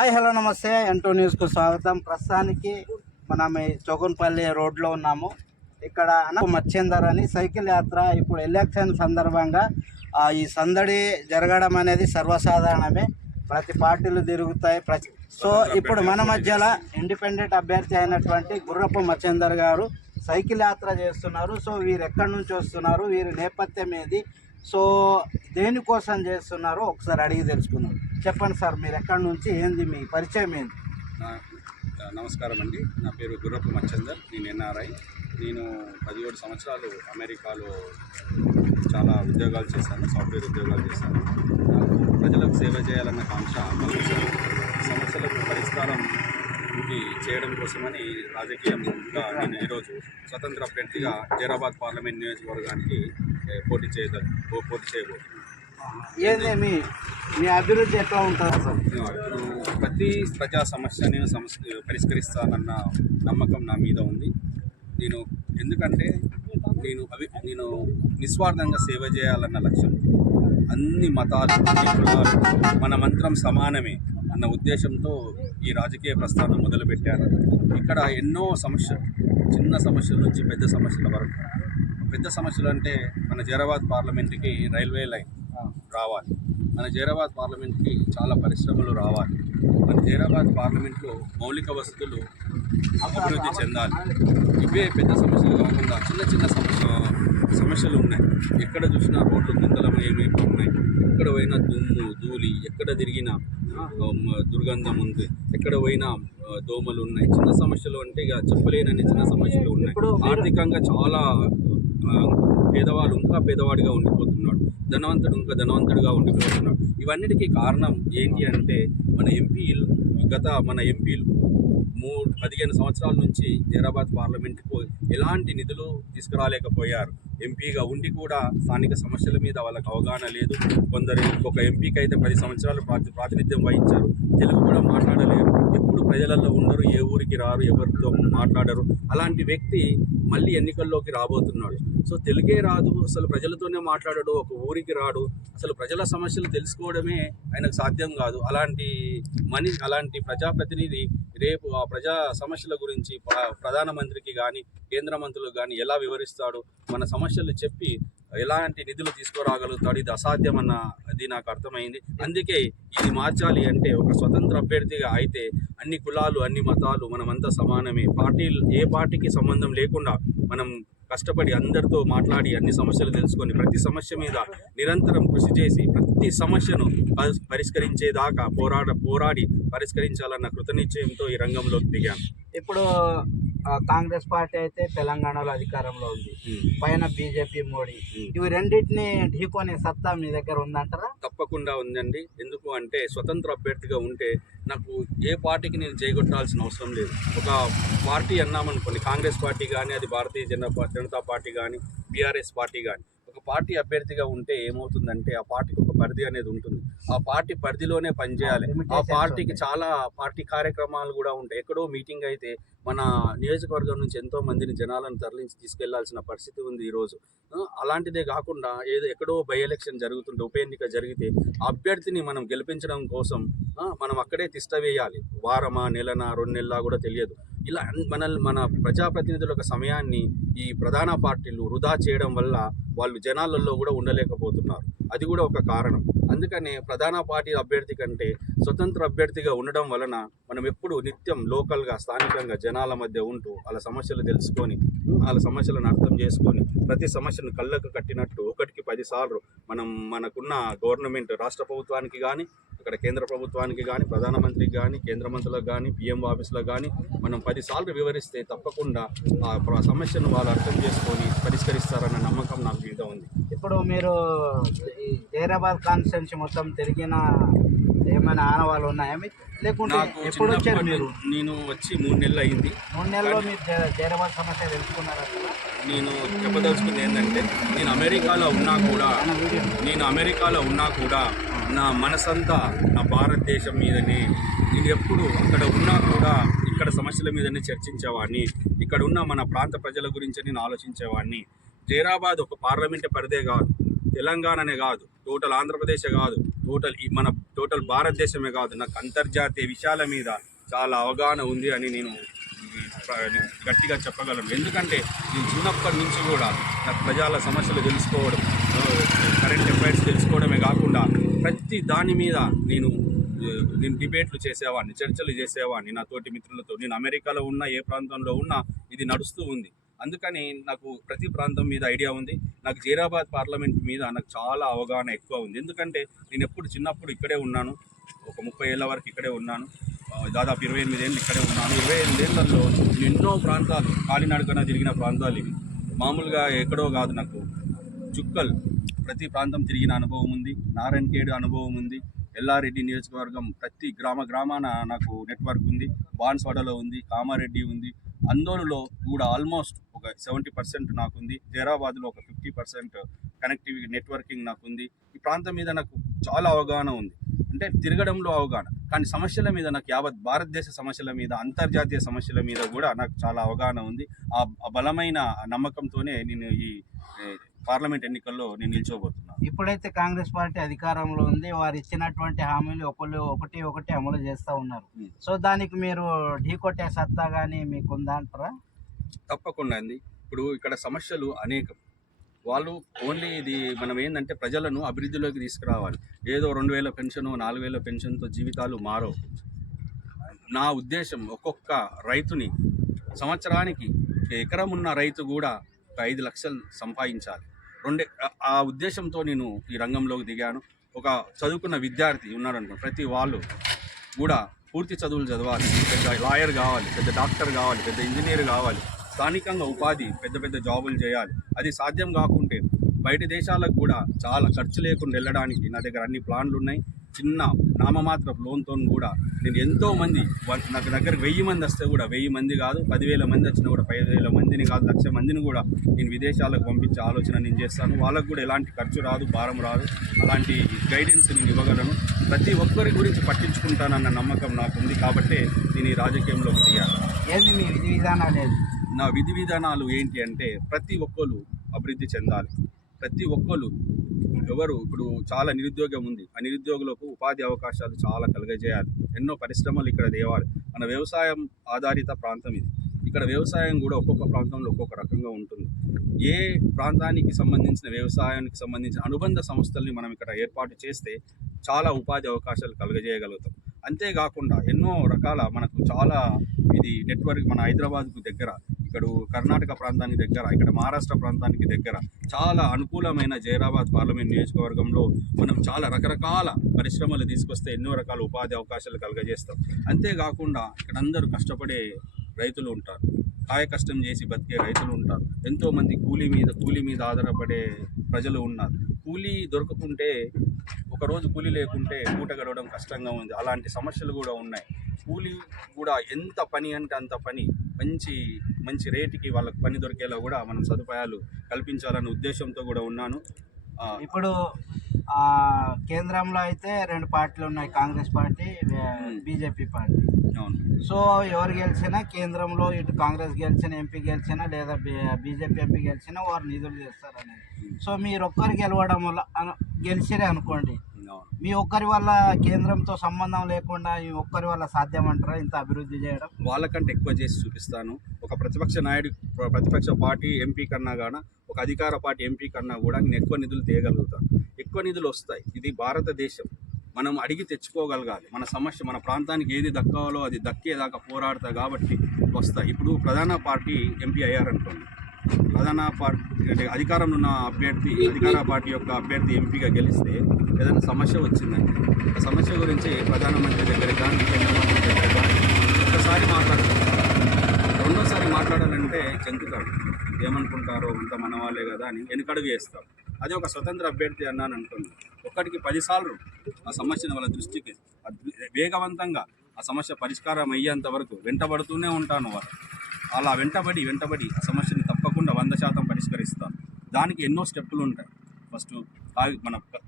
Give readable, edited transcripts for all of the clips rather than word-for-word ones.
Hi hello నమస్తే N2 న్యూస్కు స్వాగతం. ప్రస్తుతానికి మనం చౌగన్పల్లి రోడ్లో ఉన్నాము. ఇక్కడ మచ్చేందర్ అని సైకిల్ యాత్ర ఇప్పుడు ఎలక్షన్ సందర్భంగా ఈ సందడి జరగడం అనేది సర్వసాధారణమే. ప్రతి పార్టీలు తిరుగుతాయి. సో ఇప్పుడు మన మధ్యలో ఇండిపెండెంట్ అభ్యర్థి అయినటువంటి గుర్రపు మచ్చేందర్ గారు సైకిల్ యాత్ర చేస్తున్నారు. సో వీరు ఎక్కడి నుంచి వస్తున్నారు, వీరి నేపథ్యం ఏది, సో దేనికోసం చేస్తున్నారో ఒకసారి అడిగి తెలుసుకుందాం. చెప్పండి సార్, మీరు ఎక్కడి నుంచి, ఏంది మీ పరిచయం ఏంది? నమస్కారం అండి, నా పేరు గుర్రపు మచ్చేందర్. నేను ఎన్ఆర్ఐ. నేను 17 సంవత్సరాలు అమెరికాలో చాలా ఉద్యోగాలు చేశాను, సాఫ్ట్వేర్ ఉద్యోగాలు చేశాను. నాకు ప్రజలకు సేవ చేయాలన్న కాంక్ష కలిగించాను. సమస్యలకు పరిష్కారం చేయడం కోసమని రాజకీయంగా నేను ఈరోజు స్వతంత్ర అభ్యర్థిగా జైరాబాద్ పార్లమెంట్ నియోజకవర్గానికి పోటీ చేయబోతున్నాను. ఏదేమి మీ అభివృద్ధి ఎట్లా ఉంటుంది సార్? ఇప్పుడు ప్రతి ప్రజా సమస్య నేను పరిష్కరిస్తానన్న నమ్మకం నా మీద ఉంది. ఎందుకంటే నేను నిస్వార్థంగా సేవ చేయాలన్న లక్ష్యం. అన్ని మతాలు, అన్ని కులాలు మన మంత్రం సమానమే అన్న ఉద్దేశంతో ఈ రాజకీయ ప్రస్థానం మొదలుపెట్టాను. ఇక్కడ ఎన్నో సమస్యలు, చిన్న సమస్యల నుంచి పెద్ద సమస్యల వరకు. పెద్ద సమస్యలు అంటే మన జైరాబాద్ పార్లమెంట్కి రైల్వే లైన్ రావాలి, మన జైరాబాద్ పార్లమెంట్కి చాలా పరిశ్రమలు రావాలి, మన జైరాబాద్ పార్లమెంట్లో మౌలిక వసతులు అభివృద్ధి చెందాలి. ఇవే పెద్ద సమస్యలు కాకుండా చిన్న చిన్న సమస్యలు ఉన్నాయి. ఎక్కడ చూసినా రోడ్లు గుంతలం ఏమైపు ఉన్నాయి, ఎక్కడ పోయినా దుమ్ము ధూళి, ఎక్కడ తిరిగినా దుర్గంధం ఉంది, ఎక్కడ పోయినా దోమలు ఉన్నాయి. చిన్న సమస్యలు అంటే ఇక చెప్పలేనని చిన్న సమస్యలు ఉన్నాయి. ఆర్థికంగా చాలా పేదవాళ్ళు ఇంకా పేదవాడిగా ఉండిపోతున్నాడు, ధనవంతుడు ఇంకా ధనవంతుడిగా ఉండిపోతున్నాడు. ఇవన్నిటికీ కారణం ఏంటి అంటే మన ఎంపీలు 15 సంవత్సరాల నుంచి జైరాబాద్ పార్లమెంట్కు ఎలాంటి నిధులు తీసుకురాలేకపోయారు. ఎంపీగా ఉండి కూడా స్థానిక సమస్యల మీద వాళ్ళకి అవగాహన లేదు. కొందరు ఒక ఎంపీకి అయితే 10 సంవత్సరాలు ప్రాతినిధ్యం వహించారు, తెలుగు కూడా మాట్లాడలేరు, ఎప్పుడు ప్రజలలో ఉండరు, ఏ ఊరికి రారు, ఎవరితో మాట్లాడరు. అలాంటి వ్యక్తి మళ్ళీ ఎన్నికల్లోకి రాబోతున్నాడు. సో తెలుగే రాదు, అసలు ప్రజలతోనే మాట్లాడడు, ఒక ఊరికి రాడు, అసలు ప్రజల సమస్యలు తెలుసుకోవడమే ఆయనకు సాధ్యం కాదు. అలాంటి ప్రజాప్రతినిధి రేపు ఆ ప్రజా సమస్యల గురించి ప్రధానమంత్రికి కానీ కేంద్ర మంత్రులకు కానీ ఎలా వివరిస్తాడు, మన సమస్యలు చెప్పి ఎలాంటి నిధులు తీసుకురాగలుగుతాడు? ఇది అసాధ్యమన్న అది నాకు అర్థమైంది. అందుకే ఇది మార్చాలి అంటే ఒక స్వతంత్ర అభ్యర్థిగా అయితే అన్ని కులాలు, అన్ని మతాలు మనమంతా సమానమే. ఏ పార్టీకి సంబంధం లేకుండా మనం కష్టపడి అందరితో మాట్లాడి అన్ని సమస్యలు తెలుసుకొని ప్రతి సమస్య మీద నిరంతరం కృషి చేసి ప్రతి సమస్యను పరిష్కరించేదాకా పోరాడి పరిష్కరించాలన్న కృతనిశ్చయంతో ఈ రంగంలోకి దిగాను. ఇప్పుడు కాంగ్రెస్ పార్టీ అయితే తెలంగాణలో అధికారంలో ఉంది, పైన బీజేపీ, మోడీ, ఇవి రెండింటిని ఢీకొనే సత్తా మీ దగ్గర ఉందంటారా? తప్పకుండా ఉందండి. ఎందుకు అంటే స్వతంత్ర అభ్యర్థిగా ఉంటే నాకు ఏ పార్టీకి నేను చేయగొట్టాల్సిన అవసరం లేదు. ఒక పార్టీ అన్నామనుకోండి, కాంగ్రెస్ పార్టీ కానీ, అది భారతీయ జనతా పార్టీ కానీ, బీఆర్ఎస్ పార్టీ కానీ, ఒక పార్టీ అభ్యర్థిగా ఉంటే ఏమవుతుందంటే ఆ పార్టీకి ఒక పరిధి అనేది ఉంటుంది. ఆ పార్టీ పరిధిలోనే పనిచేయాలి. ఆ పార్టీకి చాలా పార్టీ కార్యక్రమాలు కూడా ఉంటాయి. ఎక్కడో మీటింగ్ అయితే మన నియోజకవర్గం నుంచి ఎంతో మందిని జనాలను తరలించి తీసుకెళ్లాల్సిన పరిస్థితి ఉంది ఈరోజు. అలాంటిదే కాకుండా ఎక్కడో బై ఎలక్షన్ జరుగుతుంటే, ఉప ఎన్నిక జరిగితే అభ్యర్థిని మనం గెలిపించడం కోసం మనం అక్కడే తిష్ట వేయాలి. వారమా, నెలనా, 2 నెలలా కూడా తెలియదు. ఇలా మన ప్రజాప్రతినిధుల యొక్క సమయాన్ని ఈ ప్రధాన పార్టీలు వృధా చేయడం వల్ల వాళ్ళు జనాలలో కూడా ఉండలేకపోతున్నారు. అది కూడా ఒక కారణం. అందుకనే ప్రధాన పార్టీ అభ్యర్థి కంటే స్వతంత్ర అభ్యర్థిగా ఉండడం వలన మనం ఎప్పుడు నిత్యం లోకల్గా, స్థానికంగా జనాల మధ్య ఉంటూ వాళ్ళ సమస్యలు తెలుసుకొని, వాళ్ళ సమస్యలను అర్థం చేసుకొని ప్రతి సమస్యను కళ్ళకు కట్టినట్టు 1కి 10 సార్లు మనకున్న గవర్నమెంట్, రాష్ట్ర ప్రభుత్వానికి కానీ, అక్కడ కేంద్ర ప్రభుత్వానికి కానీ, ప్రధానమంత్రికి కానీ, కేంద్ర మంత్రులకు కానీ, పిఎం ఆఫీసులకు కానీ మనం 10 సార్లు వివరిస్తే తప్పకుండా ఆ సమస్యను వాళ్ళు అర్థం చేసుకొని పరిష్కరిస్తారన్న నమ్మకం నాకు మీద ఉంది. ఇప్పుడు మీరు ఈ జైరాబాద్ కాన్స్టిట్యున్సీ మొత్తం తిరిగిన ఏమైనా ఆనవాళ్ళు ఉన్నాయా మీకు? లేకుంటే ఎప్పుడు వచ్చారు మీరు? నేను వచ్చి 3 నెలలు అయింది. 3 నెలల్లో మీరు జైరాబాద్ సమస్య తెలుసుకున్నారా? నేను చెప్పదలుచుకుంది ఏంటంటే నేను అమెరికాలో ఉన్నా కూడా నా మనసంతా నా భారతదేశం మీదనే. నేను ఎప్పుడు అక్కడ ఉన్నా కూడా ఇక్కడ సమస్యల మీదనే చర్చించేవాడిని. ఇక్కడ ఉన్న మన ప్రాంత ప్రజల గురించి నేను ఆలోచించేవాడిని. జైరాబాద్ ఒక పార్లమెంట్ పరిధే కాదు, తెలంగాణనే కాదు, టోటల్ ఆంధ్రప్రదేశ్ కాదు, మన టోటల్ భారతదేశమే కాదు, నాకు అంతర్జాతీయ విషయాల మీద చాలా అవగాహన ఉంది అని నేను గట్టిగా చెప్పగలను. ఎందుకంటే నేను చిన్నప్పటి నుంచి కూడా నాకు ప్రజల సమస్యలు తెలుసుకోవడం, కరెంట్ అఫైర్స్ తెలుసుకోవడమే కాకుండా ప్రతి దాని మీద నేను డిబేట్లు చేసేవాడిని, చర్చలు చేసేవాడిని నా తోటి మిత్రులతో. నేను అమెరికాలో ఉన్నా, ఏ ప్రాంతంలో ఉన్నా ఇది నడుస్తూ ఉంది. అందుకని నాకు ప్రతి ప్రాంతం మీద ఐడియా ఉంది. నాకు జైరాబాద్ పార్లమెంట్ మీద నాకు చాలా అవగాహన ఎక్కువ ఉంది. ఎందుకంటే నేను చిన్నప్పుడు ఇక్కడే ఉన్నాను, ఒక 30 ఏళ్ళ వరకు ఇక్కడే ఉన్నాను. దాదాపు 28 ఏళ్ళు ఇక్కడే ఉన్నాను. 28 ఏళ్లలో ఎన్నో ప్రాంతాలు కాలినడకన తిరిగిన ప్రాంతాలు ఇవి. మామూలుగా ఎక్కడో కాదు, నాకు చుక్కల్ ప్రతి ప్రాంతం తిరిగిన అనుభవం ఉంది. నారాయణఖేడ్ అనుభవం ఉంది. ఎల్లారెడ్డి నియోజకవర్గం ప్రతి గ్రామాన నాకు నెట్వర్క్ ఉంది. బాన్స్వాడలో ఉంది, కామారెడ్డి ఉంది. అందోలులో కూడా ఆల్మోస్ట్ ఒక 70% నాకుంది. జైరాబాద్లో ఒక 50% కనెక్టివిటీ నెట్వర్కింగ్ నాకుంది. ఈ ప్రాంతం మీద నాకు చాలా అవగాహన ఉంది. అంటే తిరగడంలో అవగాహన, కానీ సమస్యల మీద నాకు యావత్ భారతదేశ సమస్యల మీద, అంతర్జాతీయ సమస్యల మీద కూడా నాకు చాలా అవగాహన ఉంది. ఆ బలమైన నమ్మకంతోనే నేను ఈ పార్లమెంట్ ఎన్నికల్లో నేను నిల్చోబోతున్నాను. ఇప్పుడైతే కాంగ్రెస్ పార్టీ అధికారంలో ఉంది, వారు ఇచ్చినటువంటి హామీలు ఒకటి అమలు చేస్తూ ఉన్నారు. సో దానికి మీరు ఢీకొట్టే సత్తా కానీ మీకుందా అంటారా? తప్పకుండా అండి. ఇప్పుడు ఇక్కడ సమస్యలు అనేకం. వాళ్ళు ఓన్లీ ఇది మనం ఏంటంటే ప్రజలను అభివృద్ధిలోకి తీసుకురావాలి. ఏదో 2000 పెన్షన్, 4000 పెన్షన్తో జీవితాలు మారవు. నా ఉద్దేశం ఒక్కొక్క రైతుని సంవత్సరానికి ఎకరం ఉన్న రైతు కూడా ఒక 5 లక్షలు సంపాదించాలి. ఆ ఉద్దేశంతో నేను ఈ రంగంలోకి దిగాను. ఒక చదువుకున్న విద్యార్థి ఉన్నారనుకో, ప్రతి వాళ్ళు కూడా పూర్తి చదువులు చదవాలి. పెద్ద లాయర్ కావాలి, పెద్ద డాక్టర్ కావాలి, పెద్ద ఇంజనీర్ కావాలి. స్థానికంగా ఉపాధి, పెద్ద జాబులు చేయాలి. అది సాధ్యం కాకుంటే బయట దేశాలకు కూడా చాలా ఖర్చు లేకుండా వెళ్ళడానికి నా దగ్గర అన్ని ప్లాన్లు ఉన్నాయి. చిన్న నామమాత్ర లోన్తో కూడా నేను ఎంతోమంది, నాకు దగ్గర 1000 మంది వస్తే కూడా 1000 మంది కాదు, 10,000 మంది వచ్చినా కూడా 10,000 మందిని కాదు, 1,00,000 మందిని కూడా నేను విదేశాలకు పంపించే ఆలోచన నేను చేస్తాను. వాళ్ళకు కూడా ఎలాంటి ఖర్చు రాదు, భారం రాదు. అలాంటి గైడెన్స్ నేను ఇవ్వగలను. ప్రతి ఒక్కరి గురించి పట్టించుకుంటానన్న నమ్మకం నాకుంది. కాబట్టే నేను ఈ రాజకీయంలోకి దిగాను. ఏంది మీ విధి విధానాలు? నా విధి విధానాలు ఏంటి అంటే, ప్రతి ఒక్కరు అభివృద్ధి చెందాలి. ప్రతి ఒక్కరు ఇప్పుడు చాలా నిరుద్యోగం ఉంది. ఆ నిరుద్యోగులకు ఉపాధి అవకాశాలు చాలా కలుగజేయాలి. ఎన్నో పరిశ్రమలు ఇక్కడ తేవాలి. మన వ్యవసాయం ఆధారిత ప్రాంతం ఇది. ఇక్కడ వ్యవసాయం కూడా ఒక్కొక్క ప్రాంతంలో ఒక్కొక్క రకంగా ఉంటుంది. ఏ ప్రాంతానికి సంబంధించిన వ్యవసాయానికి సంబంధించిన అనుబంధ సంస్థల్ని మనం ఇక్కడ ఏర్పాటు చేస్తే చాలా ఉపాధి అవకాశాలు కలుగజేయగలుగుతాం. అంతేకాకుండా ఎన్నో రకాల మనకు చాలా ఇది నెట్వర్క్ మన హైదరాబాద్కు దగ్గర, ఇక్కడ కర్ణాటక ప్రాంతానికి దగ్గర, ఇక్కడ మహారాష్ట్ర ప్రాంతానికి దగ్గర చాలా అనుకూలమైన జైరాబాద్ పార్లమెంట్ నియోజకవర్గంలో మనం చాలా రకరకాల పరిశ్రమలు తీసుకొస్తే ఎన్నో రకాల ఉపాధి అవకాశాలు కలుగజేస్తాం. అంతేకాకుండా ఇక్కడ అందరూ కష్టపడే రైతులు ఉంటారు, కాయ కష్టం చేసి బతికే రైతులు ఉంటారు. ఎంతోమంది కూలీ మీద ఆధారపడే ప్రజలు ఉన్నారు. కూలీ దొరకకుంటే, ఒకరోజు కూలీ లేకుంటే పూట గడవడం కష్టంగా ఉంది. అలాంటి సమస్యలు కూడా ఉన్నాయి. కూలీ కూడా ఎంత పని అంటే అంత పని, మంచి రేటుకి వాళ్ళకి పని దొరికేలా కూడా మనం సదుపాయాలు కల్పించాలనే ఉద్దేశంతో కూడా ఉన్నాను. ఇప్పుడు కేంద్రంలో అయితే 2 పార్టీలు ఉన్నాయి, కాంగ్రెస్ పార్టీ, బీజేపీ పార్టీ. అవును. సో ఎవరు గెలిచినా కేంద్రంలో, ఇటు కాంగ్రెస్ గెలిచిన ఎంపీ గెలిచినా లేదా బీజేపీ ఎంపీ గెలిచినా వారు నిధులు చేస్తారనేది. సో మీరు ఒక్కరు గెలవడం వల్ల గెలిచిరే అనుకోండి, మీ ఒక్కరి వల్ల కేంద్రంతో సంబంధం లేకుండా ఈ ఒక్కరి వల్ల సాధ్యమంటారా ఇంత అభివృద్ధి చేయడం? వాళ్ళకంటే ఎక్కువ చేసి చూపిస్తాను. ఒక ప్రతిపక్ష పార్టీ ఎంపీ కన్నా గాన, ఒక అధికార పార్టీ ఎంపీ కన్నా కూడా నేను ఎక్కువ నిధులు తేయగలుగుతాను. ఎక్కువ నిధులు వస్తాయి. ఇది భారతదేశం, మనం అడిగి తెచ్చుకోగలగాలి. మన సమస్య, మన ప్రాంతానికి ఏది దక్కాలో అది దక్కేదాకా పోరాడతా కాబట్టి వస్తాయి. ఇప్పుడు ప్రధాన పార్టీ ఎంపీ అయ్యారనుకోండి, ప్రధాన పార్టీ అధికారంలో ఉన్న అధికార పార్టీ యొక్క అభ్యర్థి ఎంపీగా గెలిస్తే ఏదైనా సమస్య వచ్చిందంటే ఆ సమస్య గురించి ప్రధానమంత్రి దగ్గర కానీ, కేంద్ర మంత్రి దగ్గర కానీ ఒక్కసారి మాట్లాడతారు. రెండోసారి మాట్లాడాలంటే చెందుతాడు. ఏమనుకుంటారో అంత మన వాళ్ళే కదా అని వెనుకడుగు వేస్తాం. అదే ఒక స్వతంత్ర అభ్యర్థి అన్నాను అనుకోండి, ఒక్కడికి 10 సార్లు ఆ సమస్యను వాళ్ళ దృష్టికి వేగవంతంగా ఆ సమస్య పరిష్కారం అయ్యేంత వరకు వెంటబడుతూనే ఉంటాను. వాళ్ళు అలా వెంటబడి ఆ సమస్యని తప్పకుండా 100% పరిష్కరిస్తాను. దానికి ఎన్నో స్టెప్పులు ఉంటాయి. ఫస్ట్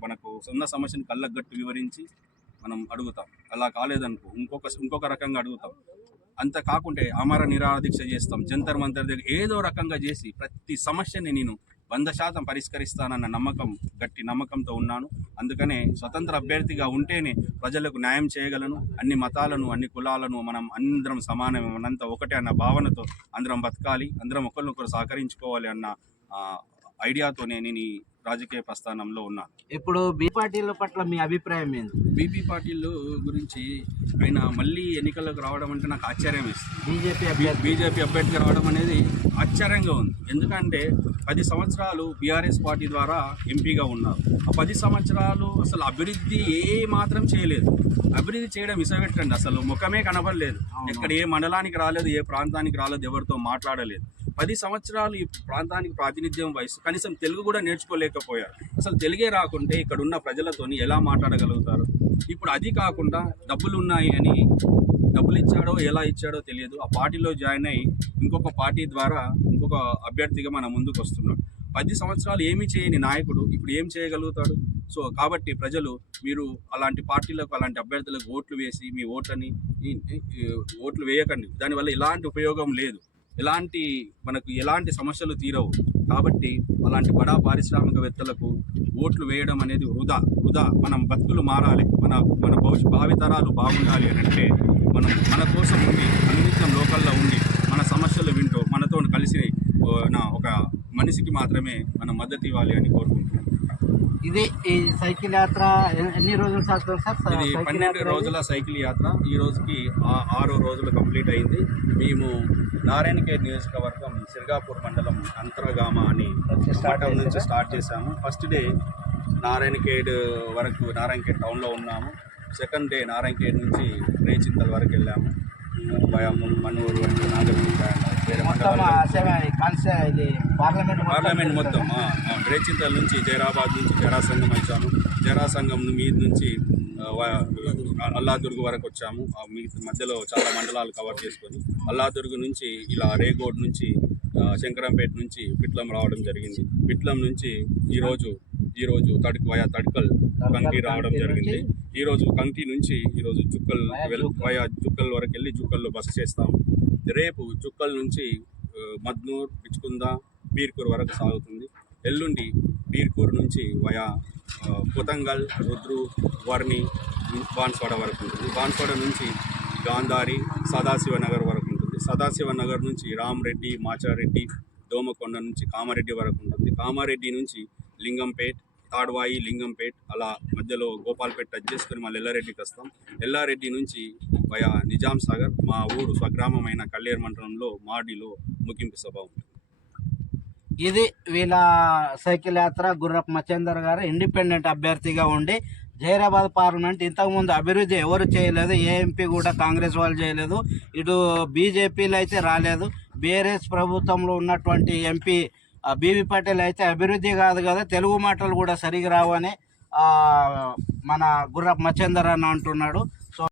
మనకు ఉన్న సమస్యను కళ్ళగట్టు వివరించి మనం అడుగుతాం. అలా కాలేదనుకో ఇంకొక రకంగా అడుగుతాం. అంత కాకుంటే ఆమర నిరాహార దీక్ష చేస్తాం, జంతర్ మంతర్ దగ్గర ఏదో రకంగా చేసి ప్రతి సమస్యని నేను 100% పరిష్కరిస్తానన్న నమ్మకం, గట్టి నమ్మకంతో ఉన్నాను. అందుకనే స్వతంత్ర అభ్యర్థిగా ఉంటేనే ప్రజలకు న్యాయం చేయగలను. అన్ని మతాలను, అన్ని కులాలను మనం అందరం సమానమే, మనంతా ఒకటే అన్న భావనతో అందరం బతకాలి, అందరం ఒకరినొకరు సహకరించుకోవాలి అన్న ఐడియాతోనే నేను ఈ రాజకీయ ప్రస్థానంలో ఉన్నాను. ఇప్పుడు బీ పార్టీల పట్ల మీ అభిప్రాయం ఏంటి? బీపీ పాటిల్ గురించి ఆయన మళ్ళీ ఎన్నికలకు రావడం అంటే నాకు ఆశ్చర్యం వేస్తుంది. బీజేపీ అభ్యర్థిగా రావడం అనేది ఆశ్చర్యంగా ఉంది. ఎందుకంటే 10 సంవత్సరాలు బీఆర్ఎస్ పార్టీ ద్వారా ఎంపీగా ఉన్నారు. ఆ 10 సంవత్సరాలు అసలు అభివృద్ధి ఏ మాత్రం చేయలేదు. అభివృద్ధి చేయడం ఇసగట్టండి, అసలు ముఖమే కనబడలేదు. ఎక్కడ ఏ మండలానికి రాలేదు, ఏ ప్రాంతానికి రాలేదు, ఎవరితో మాట్లాడలేదు. 10 సంవత్సరాలు ఈ ప్రాంతానికి ప్రాతినిధ్యం వహిస్తూ కనీసం తెలుగు కూడా నేర్చుకోలేకపోయారు. అసలు తెలుగే రాకుంటే ఇక్కడ ఉన్న ప్రజలతోని ఎలా మాట్లాడగలుగుతారు? ఇప్పుడు అది కాకుండా డబ్బులు ఉన్నాయి అని డబ్బులు ఇచ్చాడో ఎలా ఇచ్చాడో తెలియదు. ఆ పార్టీలో జాయిన్ అయ్యి ఇంకొక పార్టీ ద్వారా ఇంకొక అభ్యర్థిగా మన ముందుకు వస్తున్నాడు. 10 సంవత్సరాలు ఏమీ చేయని నాయకుడు ఇప్పుడు ఏం చేయగలుగుతాడు? సో కాబట్టి ప్రజలు మీరు అలాంటి పార్టీలకు, అలాంటి అభ్యర్థులకు ఓట్లు వేసి మీ ఓట్లు వేయకండి. దానివల్ల ఎలాంటి ఉపయోగం లేదు, మనకు ఎలాంటి సమస్యలు తీరవు. కాబట్టి అలాంటి బడా పారిశ్రామికవేత్తలకు ఓట్లు వేయడం అనేది వృధా. మనం బతుకులు మారాలి, మన భావితరాలు బాగుండాలి అని అంటే మన కోసం ఉండి, అన్నింటిలో లోకల్లో ఉండి, మన సమస్యలు వింటూ మనతో కలిసి ఒక మనిషికి మాత్రమే మనం మద్దతు ఇవ్వాలి అని కోరుకుంటున్నాం. ఇది ఈ సైకిల్ యాత్ర ఎన్ని రోజులు సాగుతుంది సార్? ఇది 12 రోజుల సైకిల్ యాత్ర. ఈ రోజుకి 6 రోజులు కంప్లీట్ అయింది. మేము నారాయణఖేడ్ నియోజకవర్గం సిర్గాపూర్ మండలం అంతరగామ అని మఠం నుంచి స్టార్ట్ చేశాము. ఫస్ట్ డే నారాయణఖేడ్ వరకు నారాయణఖేడ్ టౌన్లో ఉన్నాము. సెకండ్ డే నారాయణఖేడ్ నుంచి రేచింతల్ వరకు వెళ్ళాము. మన్నూరు వరకు నాగరిక పార్లమెంట్ మొత్తం రేచింతల్ నుంచి జైరాబాద్ నుంచి జరాసంగం వచ్చాము. జరాసంగం మీద నుంచి అల్లాదుర్గ్ వరకు వచ్చాము. మధ్యలో చాలా మండలాలు కవర్ చేసుకొని అల్లాదుర్గ్ నుంచి ఇలా రేగోడ్ నుంచి శంకరంపేట నుంచి పిట్లం రావడం జరిగింది. పిట్లం నుంచి ఈరోజు తడ్కల్ కంకి రావడం జరిగింది. ఈరోజు కంకి నుంచి ఈరోజు చుక్కల్ వరకు వెళ్ళి చుక్కల్లో బస చేస్తాము. రేపు చుక్కల్ నుంచి మద్నూర్, పిచ్కుంద, బీర్కూర్ వరకు సాగుతుంది. ఎల్లుండి బీర్కూర్ నుంచి కొతంగల్, రుద్రు, వర్ణి, బాన్స్వాడ వరకు ఉంటుంది. బాన్స్వాడ నుంచి గాంధారి, సదాశివనగర్ వరకు ఉంటుంది. సదాశివనగర్ నుంచి రామరెడ్డి, మాచారెడ్డి, దోమకొండ నుంచి కామారెడ్డి వరకు ఉంటుంది. కామారెడ్డి నుంచి లింగంపేట్, తాడ్వాయి, లింగంపేట్, అలా మధ్యలో గోపాల్పేట టచ్ చేసుకొని మళ్ళీ ఎల్లారెడ్డికి వస్తాం. ఎల్లారెడ్డి నుంచి నిజాం సాగర్, మా ఊరు స్వగ్రామమైన కల్లేరు మండలంలో మాడిలో ముగింపు సభ ఉంటుంది. ఇది వీళ్ళ సైకిల్ యాత్ర. గుర్రపు మచ్చేందర్ గారు ఇండిపెండెంట్ అభ్యర్థిగా ఉండి జైరాబాద్ పార్లమెంట్ ఇంతకుముందు అభివృద్ధి ఎవరు చేయలేదు, ఏ ఎంపీ కూడా కాంగ్రెస్ వాళ్ళు చేయలేదు, ఇటు బీజేపీలో అయితే రాలేదు. బీఆర్ఎస్ ప్రభుత్వంలో ఉన్నటువంటి ఎంపీ బీవీ పటేల్ అయితే అభివృద్ధి కాదు కదా, తెలుగు మాటలు కూడా సరిగా రావని మన గుర్రపు మచ్చేందర్ అని అంటున్నాడు.